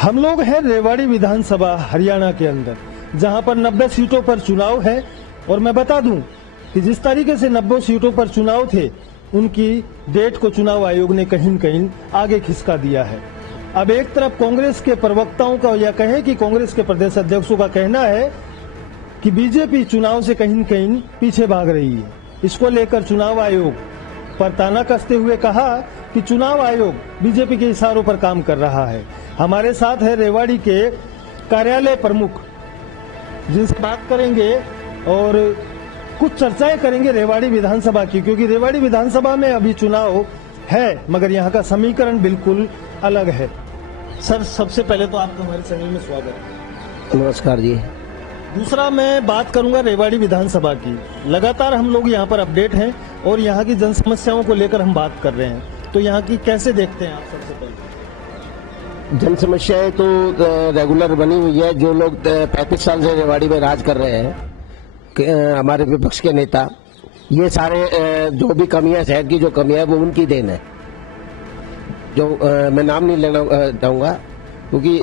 हम लोग हैं रेवाड़ी विधानसभा हरियाणा के अंदर, जहां पर 90 सीटों पर चुनाव है। और मैं बता दूं कि जिस तरीके से 90 सीटों पर चुनाव थे, उनकी डेट को चुनाव आयोग ने कहीं न कहीं आगे खिसका दिया है। अब एक तरफ कांग्रेस के प्रवक्ताओं का या कहें कि कांग्रेस के प्रदेश अध्यक्षों का कहना है कि बीजेपी चुनाव से कहीं न कहीं पीछे भाग रही है। इसको लेकर चुनाव आयोग पर ताना कसते हुए कहा कि चुनाव आयोग बीजेपी के इशारों पर काम कर रहा है। हमारे साथ है रेवाड़ी के कार्यालय प्रमुख, जिनसे बात करेंगे और कुछ चर्चाएं करेंगे रेवाड़ी विधानसभा की, क्योंकि रेवाड़ी विधानसभा में अभी चुनाव है मगर यहाँ का समीकरण बिल्कुल अलग है। सर, सबसे पहले तो आपका हमारे चैनल में स्वागत है। नमस्कार जी। दूसरा, मैं बात करूंगा रेवाड़ी विधानसभा की। लगातार हम लोग यहाँ पर अपडेट हैं और यहाँ की जन समस्याओं को लेकर हम बात कर रहे हैं, तो यहाँ की कैसे देखते हैं आप? सबसे पहले जन समस्याएं तो रेगुलर बनी हुई है। जो लोग 35 साल से रेवाड़ी में राज कर रहे हैं, हमारे विपक्ष के नेता, ये सारे जो भी कमियां, शहर की जो कमियां है वो उनकी देन है। जो मैं नाम नहीं लेना चाहूंगा, क्योंकि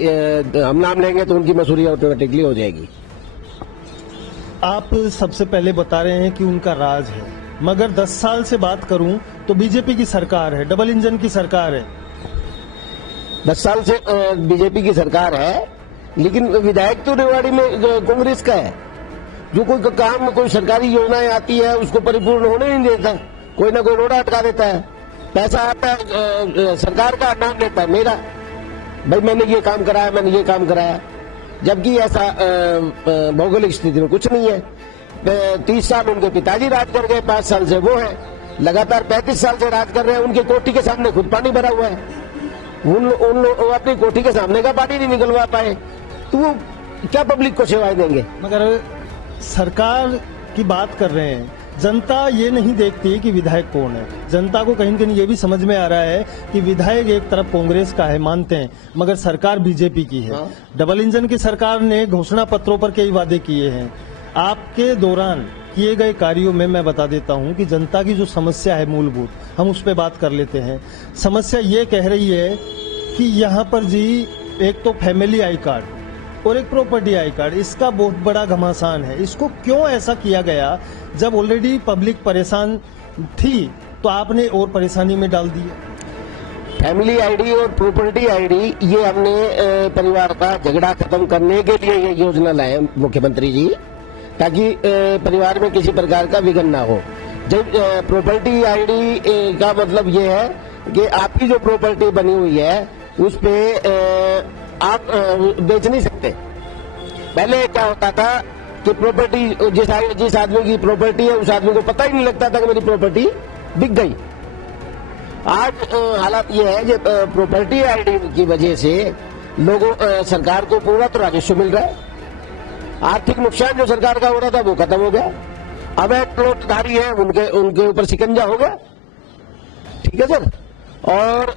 हम नाम लेंगे तो उनकी मसूरी ऑटोमेटिकली हो जाएगी। आप सबसे पहले बता रहे हैं कि उनका राज है, मगर 10 साल से बात करूं तो बीजेपी की सरकार है, डबल इंजन की सरकार है। 10 साल से बीजेपी की सरकार है, लेकिन विधायक तो रेवाड़ी में कांग्रेस का है। जो कोई काम, कोई सरकारी योजनाएं आती है उसको परिपूर्ण होने नहीं देता, कोई ना कोई रोड़ा अटका देता है। पैसा आता है सरकार का, नाम लेता है मेरा, भाई मैंने ये काम कराया, मैंने ये काम कराया, जबकि ऐसा भौगोलिक स्थिति में कुछ नहीं है। 30 साल उनके पिताजी राज कर गए, 5 साल से वो है, लगातार 35 साल से राज कर रहे हैं। उनके कोठी के सामने खुद पानी भरा हुआ है, वो अपनी कोठी के सामने का पानी नहीं निकलवा पाए, तो वो क्या पब्लिक को सेवाएं देंगे? मगर सरकार की बात कर रहे हैं, जनता ये नहीं देखती कि विधायक कौन है। जनता को कहीं न कहीं ये भी समझ में आ रहा है कि विधायक एक तरफ कांग्रेस का है, मानते हैं, मगर सरकार बीजेपी की है। डबल इंजन की सरकार ने घोषणा पत्रों पर कई वादे किए हैं। आपके दौरान किए गए कार्यों में मैं बता देता हूं कि जनता की जो समस्या है मूलभूत, हम उस पर बात कर लेते हैं। समस्या ये कह रही है कि यहाँ पर जी एक तो फैमिली आई कार्ड और एक प्रॉपर्टी आई कार्ड, इसका बहुत बड़ा घमासान है। इसको क्यों ऐसा किया गया? जब ऑलरेडी पब्लिक परेशान थी तो आपने और परेशानी में डाल दिया। फैमिली आईडी और प्रॉपर्टी आईडी, ये हमने परिवार का झगड़ा खत्म करने के लिए ये योजना लाए मुख्यमंत्री जी, ताकि परिवार में किसी प्रकार का विघन ना हो। जब प्रॉपर्टी आईडी का मतलब ये है कि आपकी जो प्रॉपर्टी बनी हुई है उस पे आप बेच नहीं सकते। पहले क्या होता था कि प्रॉपर्टी, जिस आदमी की प्रॉपर्टी है उस आदमी को पता ही नहीं लगता था कि मेरी प्रॉपर्टी बिक गई। आज हालात ये है कि प्रॉपर्टी आईडी की वजह से लोगों, सरकार को पूरा तो राजस्व मिल रहा है। आर्थिक नुकसान जो सरकार का हो रहा था वो खत्म हो गया। अवैध प्लॉटधारी है, उनके ऊपर शिकंजा हो गया। ठीक है सर। और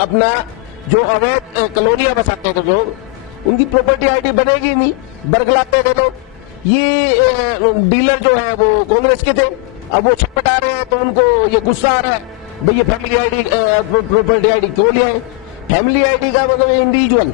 अपना जो अवैध कॉलोनियां बसाते थे लोग, उनकी प्रॉपर्टी आईडी बनेगी नहीं, बरगलाते थे लोग। ये डीलर जो है वो कांग्रेस के थे, अब वो छटपटा रहे हैं, तो उनको ये गुस्सा आ रहा है, भाई ये फैमिली आईडी, प्रॉपर्टी आईडी क्यों लिया है? फैमिली आईडी का मतलब इंडिविजुअल,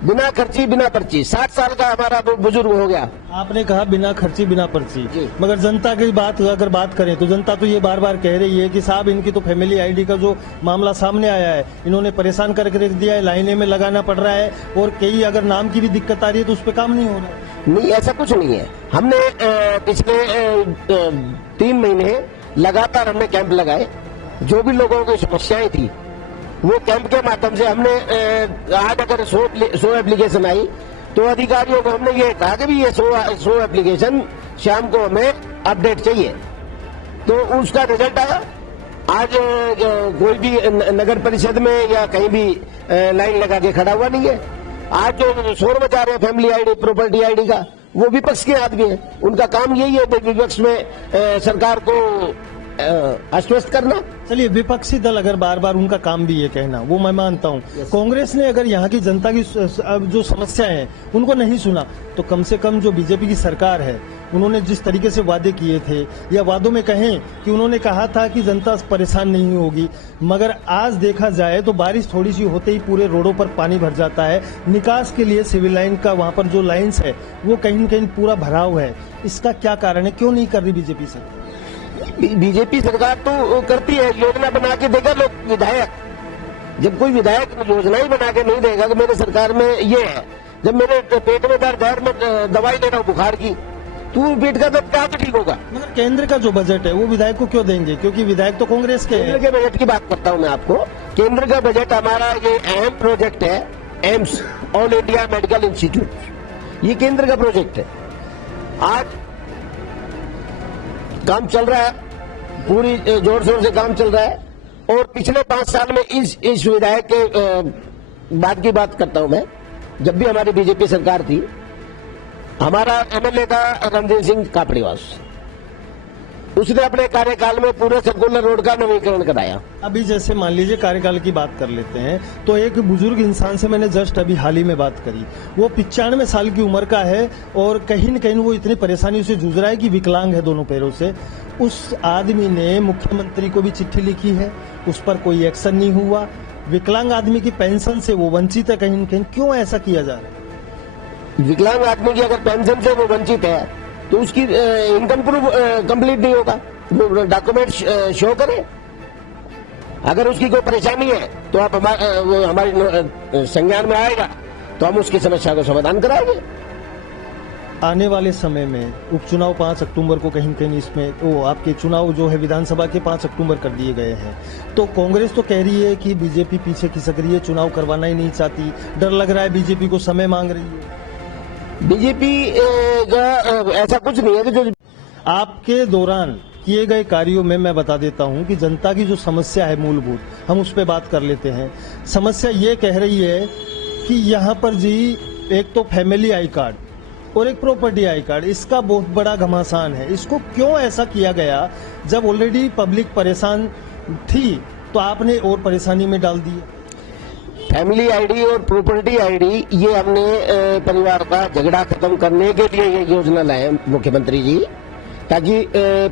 बिना खर्ची बिना पर्ची। 60 साल का हमारा बुजुर्ग हो गया। आपने कहा बिना खर्ची बिना पर्ची, मगर जनता की बात अगर बात करें तो जनता तो ये बार बार कह रही है कि साहब इनकी तो फैमिली आईडी का जो मामला सामने आया है, इन्होंने परेशान करके रख दिया है, लाइने में लगाना पड़ रहा है, और कई अगर नाम की भी दिक्कत आ रही है तो उस पर काम नहीं हो रहा है। नहीं, ऐसा कुछ नहीं है। हमने पिछले 3 महीने लगातार हमने कैंप लगाए। जो भी लोगों की समस्याएं थी वो कैंप के माध्यम से हमने, आज अगर 100 एप्लीकेशन आई तो अधिकारियों को हमने ये कहा कि भी ये 100 एप्लीकेशन शाम को हमें अपडेट चाहिए, तो उसका रिजल्ट आया। आज कोई भी नगर परिषद में या कहीं भी लाइन लगा के खड़ा हुआ नहीं है। आज जो शोर मचा रहे हैं फैमिली आईडी, प्रॉपर्टी आईडी का, वो विपक्ष के आदमी है। उनका काम यही है विपक्ष में सरकार को आश्वस्त करना। चलिए, विपक्षी दल अगर बार बार उनका काम भी ये कहना, वो मैं मानता हूँ। कांग्रेस ने अगर यहाँ की जनता की जो समस्याएं हैं उनको नहीं सुना, तो कम से कम जो बीजेपी की सरकार है उन्होंने जिस तरीके से वादे किए थे, या वादों में कहें कि उन्होंने कहा था कि जनता परेशान नहीं होगी, मगर आज देखा जाए तो बारिश थोड़ी सी होते ही पूरे रोडों पर पानी भर जाता है। निकास के लिए सिविल लाइन का वहां पर जो लाइन्स है वो कहीं न कहीं पूरा भराव है। इसका क्या कारण है, क्यों नहीं कर रही बीजेपी सरकार? बीजेपी सरकार तो करती है, योजना बना के देगा लोग। विधायक, जब कोई विधायक योजना ही बना के नहीं देगा कि मेरे सरकार में ये है, जब मेरे पेट में दर्द है, मैं दवाई ले रहा हूँ बुखार की, तो पेट का दर्द कहाँ से ठीक होगा? मगर केंद्र का जो बजट है वो विधायक को क्यों देंगे, क्योंकि विधायक तो कांग्रेस के केंद्र हैं। के बजट की बात करता हूँ मैं आपको। केंद्र का बजट हमारा ये अहम प्रोजेक्ट है, AIIMS, all India medical institute, ये केंद्र का प्रोजेक्ट है। आज काम चल रहा है, पूरी जोर शोर से काम चल रहा है, और पिछले 5 साल में इस विधायक के बाद की बात करता हूं मैं। जब भी हमारी बीजेपी सरकार थी, हमारा एमएलए था रणजीत सिंह कापड़ीवास, उसने अपने कार्यकाल में पूरे सर्कुलर रोड का नवीकरण कराया। अभी जैसे मान लीजिए कार्यकाल की बात कर लेते हैं, तो एक बुजुर्ग इंसान से मैंने जस्ट अभी हाल ही में बात करी, वो 95 साल की उम्र का है और कहीं न कहीं वो इतनी परेशानी से जूझ रहा है कि विकलांग है दोनों पैरों से। उस आदमी ने मुख्यमंत्री को भी चिट्ठी लिखी है, उस पर कोई एक्शन नहीं हुआ। विकलांग आदमी की पेंशन से वो वंचित है कहीं न कहीं, क्यों ऐसा किया जा रहा है? विकलांग आदमी की अगर पेंशन से वो वंचित है तो उसकी इनकम प्रूफ कंप्लीट नहीं होगा, वो डॉक्यूमेंट शो करे। अगर उसकी कोई परेशानी है तो आप हमारी संज्ञान में आएगा तो हम उसकी समस्या को समाधान कराएंगे। आने वाले समय में उपचुनाव 5 अक्टूबर को कहीं न कहीं इसमें वो आपके चुनाव जो है विधानसभा के 5 अक्टूबर कर दिए गए हैं, तो कांग्रेस तो कह रही है कि बीजेपी पीछे खिसक रही है, चुनाव करवाना ही नहीं चाहती, डर लग रहा है, बीजेपी को समय मांग रही है। बीजेपी का ऐसा कुछ नहीं है कि जो आपके दौरान किए गए कार्यों में मैं बता देता हूं कि जनता की जो समस्या है मूलभूत, हम उस पर बात कर लेते हैं। समस्या ये कह रही है कि यहाँ पर जी एक तो फैमिली आई कार्ड और एक प्रॉपर्टी आई कार्ड, इसका बहुत बड़ा घमासान है। इसको क्यों ऐसा किया गया? जब ऑलरेडी पब्लिक परेशान थी तो आपने और परेशानी में डाल दी। फैमिली आईडी और प्रॉपर्टी आईडी, ये हमने परिवार का झगड़ा खत्म करने के लिए ये योजना लाए मुख्यमंत्री जी, ताकि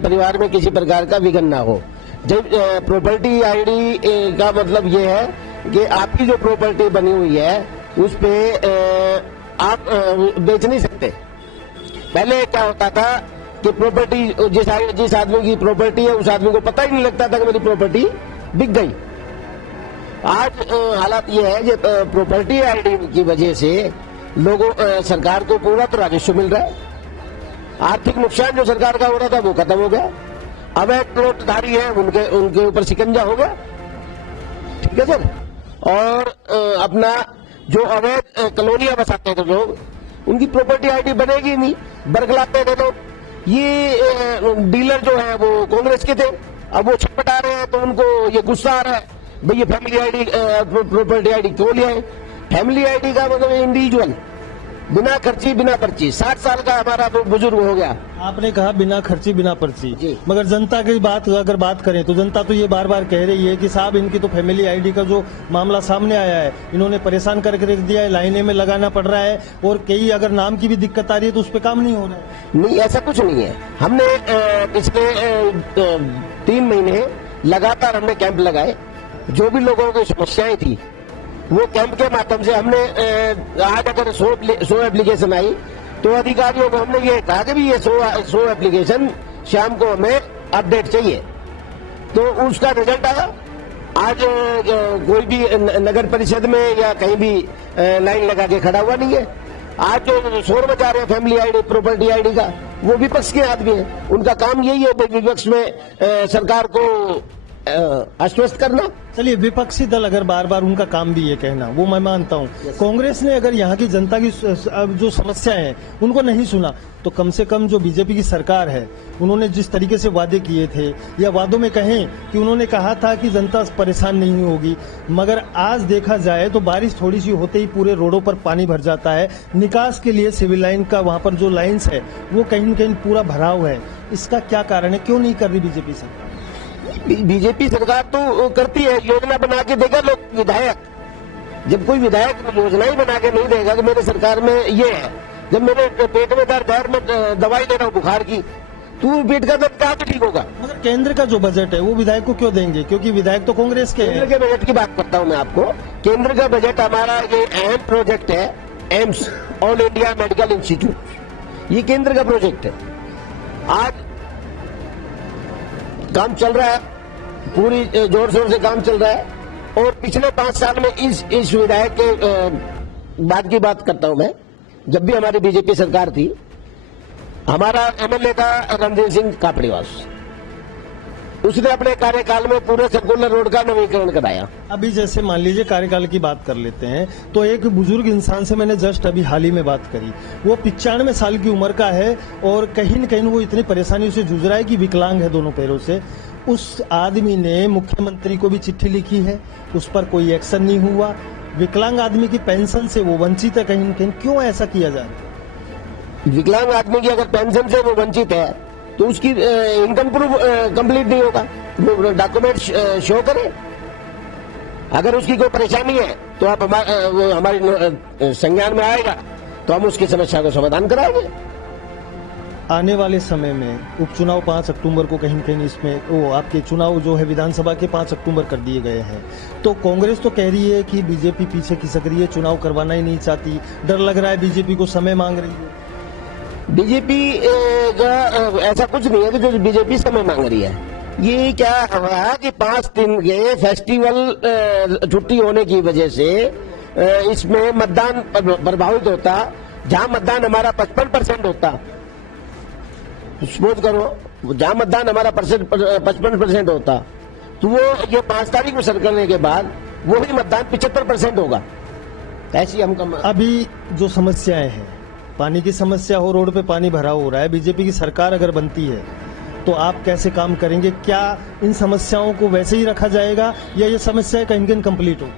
परिवार में किसी प्रकार का विघ्न ना हो। जब प्रॉपर्टी आईडी का मतलब ये है कि आपकी जो प्रॉपर्टी बनी हुई है उस पे आप बेच नहीं सकते। पहले क्या होता था कि प्रॉपर्टी जिस आदमी की प्रॉपर्टी है उस आदमी को पता ही नहीं लगता था कि मेरी प्रॉपर्टी बिक गई। आज हालात ये है कि प्रॉपर्टी आईडी की वजह से लोगों सरकार को पूरा तो राजस्व मिल रहा है, आर्थिक नुकसान जो सरकार का हो रहा था वो खत्म हो गया। अवैध प्लॉटधारी है उनके ऊपर शिकंजा हो गया, ठीक है सर। और अपना जो अवैध कॉलोनियां बसाते थे लोग, उनकी प्रॉपर्टी आईडी बनेगी नहीं, बरगलाते थे लोग। ये डीलर जो है वो कांग्रेस के थे, अब वो छटपटा रहे हैं तो उनको ये गुस्सा आ रहा है, भाई ये फैमिली आईडी प्रॉपर्टी आईडी क्यों लिया है? फैमिली आईडी का मतलब इंडिविजुअल, बिना खर्ची बिना पर्ची। 60 साल का हमारा बुजुर्ग हो गया। आपने कहा बिना खर्ची बिना पर्ची, जी। मगर जनता की बात अगर बात करें तो जनता तो ये बार बार कह रही है कि साहब इनकी तो फैमिली आईडी का जो मामला सामने आया है, इन्होंने परेशान करके रख दिया है, लाइने में लगाना पड़ रहा है, और कई अगर नाम की भी दिक्कत आ रही है तो उस पर काम नहीं हो रहा है। नहीं, ऐसा कुछ नहीं है। हमने पिछले 3 महीने लगातार हमने कैंप लगाए, जो भी लोगों की समस्याएं थी वो कैंप के माध्यम से हमने आज अगर 100 एप्लीकेशन आई तो अधिकारियों को हमने ये कहा कि भी ये 100 एप्लीकेशन शाम को हमें अपडेट चाहिए, तो उसका रिजल्ट आया। आज कोई भी नगर परिषद में या कहीं भी लाइन लगा के खड़ा हुआ नहीं है। आज जो शोर मचा रहे हैं फैमिली आईडी प्रॉपर्टी आईडी का, वो विपक्ष के आदमी है, उनका काम यही है विपक्ष में सरकार को आश्वस्त करना। चलिए, विपक्षी दल अगर बार बार उनका काम भी ये कहना, वो मैं मानता हूँ। कांग्रेस ने अगर यहाँ की जनता की जो समस्याएं हैं उनको नहीं सुना, तो कम से कम जो बीजेपी की सरकार है उन्होंने जिस तरीके से वादे किए थे, या वादों में कहें कि उन्होंने कहा था कि जनता परेशान नहीं होगी, मगर आज देखा जाए तो बारिश थोड़ी सी होते ही पूरे रोडों पर पानी भर जाता है। निकास के लिए सिविल लाइन का वहां पर जो लाइन्स है वो कहीं न कहीं पूरा भराव है। इसका क्या कारण है, क्यों नहीं कर रही बीजेपी सरकार? बीजेपी सरकार तो करती है, योजना बना के देगा लोग। विधायक, जब कोई विधायक योजना ही बना के नहीं देगा कि मेरे सरकार में ये है, जब मेरे पेट में दर्द है और मैं दवाई ले रहा हूँ बुखार की, तो पेट का दर्द कहाँ से ठीक होगा? मगर केंद्र का जो बजट है वो विधायक को क्यों देंगे? क्योंकि विधायक तो कांग्रेस के केंद्र हैं। के बजट की बात करता हूँ मैं आपको। केंद्र का बजट हमारा ये अहम प्रोजेक्ट है, AIIMS all India medical institute, ये केंद्र का प्रोजेक्ट है। आज काम चल रहा है, पूरी जोर शोर से काम चल रहा है, और पिछले 5 साल में इस विधायक के बाद की बात करता हूं मैं। जब भी हमारी बीजेपी सरकार थी, हमारा एमएलए था रणधीर सिंह कापड़ीवास, उसने अपने कार्यकाल में पूरे सर्कुलर रोड का नवीकरण कराया। अभी जैसे मान लीजिए कार्यकाल की बात कर लेते हैं, तो एक बुजुर्ग इंसान से मैंने जस्ट अभी हाल ही में बात करी, वो 95 साल की उम्र का है और कहीं न कहीं वो इतनी परेशानी से जूझ रहा है कि विकलांग है दोनों पैरों से। उस आदमी ने मुख्यमंत्री को भी चिट्ठी लिखी है, उस पर कोई एक्शन नहीं हुआ। विकलांग आदमी की पेंशन से वो वंचित है, कहीं न कहीं क्यों ऐसा किया जा रहा है? विकलांग आदमी की अगर पेंशन से वो वंचित है तो उसकी इनकम प्रूफ कंप्लीट नहीं होगा, वो डॉक्यूमेंट शो करे। अगर उसकी कोई परेशानी है तो आप हमारी संज्ञान में आएगा तो हम उसकी समस्या को समाधान कराएंगे। आने वाले समय में उपचुनाव 5 अक्टूबर को कहीं न कहीं इसमें वो आपके चुनाव जो है विधानसभा के 5 अक्टूबर कर दिए गए हैं, तो कांग्रेस तो कह रही है कि बीजेपी पीछे खिसक रही है, चुनाव करवाना ही नहीं चाहती, डर लग रहा है, बीजेपी को समय मांग रही है। बीजेपी का ऐसा कुछ नहीं है कि जो बीजेपी समय मांग रही है। ये क्या हुआ कि 5 दिन के फेस्टिवल छुट्टी होने की वजह से इसमें मतदान प्रभावित होता। जहां मतदान हमारा 55% होता, सपोज करो जहां मतदान हमारा 55% होता, तो वो ये 5 तारीख को सर करने के बाद वो ही मतदान 75% होगा। ऐसी हम अभी जो समस्याएं हैं, पानी की समस्या हो, रोड पे पानी भरा हो रहा है, बीजेपी की सरकार अगर बनती है तो आप कैसे काम करेंगे? क्या इन समस्याओं को वैसे ही रखा जाएगा या ये समस्याएं कहीं कहीं कंप्लीट हो?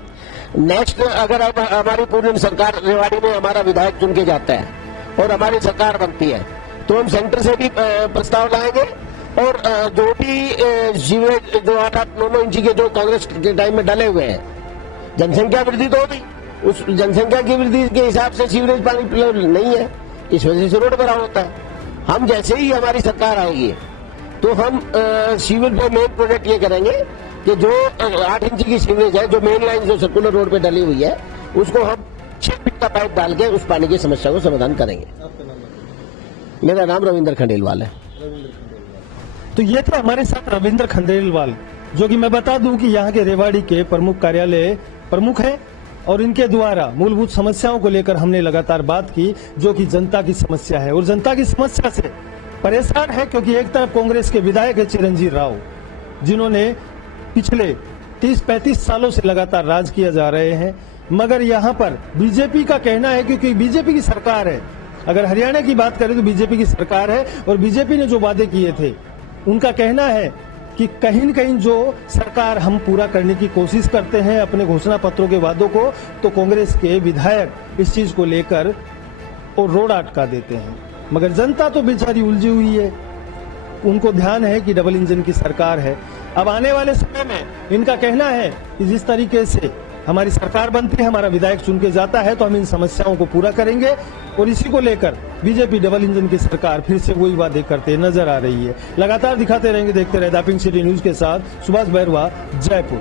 नेक्स्ट अगर अब हमारी पूरी सरकार रेवाड़ी में हमारा विधायक चुन के जाता है और हमारी सरकार बनती है, तो हम सेंटर से भी प्रस्ताव लाएंगे, और जो भी सीवरेज जो 8-9 इंची के जो कांग्रेस के टाइम में डले हुए हैं, जनसंख्या वृद्धि तो होगी, उस जनसंख्या की वृद्धि के हिसाब से सीवरेज पानी नहीं है, इस वजह से रोड भरा होता है। हम जैसे ही हमारी सरकार आएगी तो हम सीवरेज पे मेन प्रोजेक्ट ये करेंगे कि जो 8 इंची की सीवरेज है, जो मेन लाइन जो सर्कुलर रोड पे डली हुई है, उसको हम 6 फीट का पाइप डाल के उस पानी की समस्या को समाधान करेंगे। मेरा नाम रविंद्र खंडेलवाल है। तो ये थे हमारे साथ रविंद्र खंडेलवाल, जो कि मैं बता दूं कि यहाँ के रेवाड़ी के प्रमुख कार्यालय प्रमुख हैं, और इनके द्वारा मूलभूत समस्याओं को लेकर हमने लगातार बात की, जो कि जनता की समस्या है, और जनता की समस्या से परेशान है क्योंकि एक तरफ कांग्रेस के विधायक है चिरंजीव राव, जिन्होंने पिछले 30-35 सालों से लगातार राज किया जा रहे हैं, मगर यहाँ पर बीजेपी का कहना है, क्योंकि बीजेपी की सरकार है, अगर हरियाणा की बात करें तो बीजेपी की सरकार है, और बीजेपी ने जो वादे किए थे, उनका कहना है कि कहीं न कहीं जो सरकार हम पूरा करने की कोशिश करते हैं अपने घोषणा पत्रों के वादों को, तो कांग्रेस के विधायक इस चीज को लेकर और रोड अटका देते हैं। मगर जनता तो बेचारी उलझी हुई है, उनको ध्यान है कि डबल इंजन की सरकार है। अब आने वाले समय में इनका कहना है कि जिस तरीके से हमारी सरकार बनती है, हमारा विधायक चुन के जाता है, तो हम इन समस्याओं को पूरा करेंगे, और इसी को लेकर बीजेपी डबल इंजन की सरकार फिर से वही वादे करते नजर आ रही है। लगातार दिखाते रहेंगे, देखते रहे द पिंक सिटी न्यूज के साथ सुभाष बैरवा, जयपुर।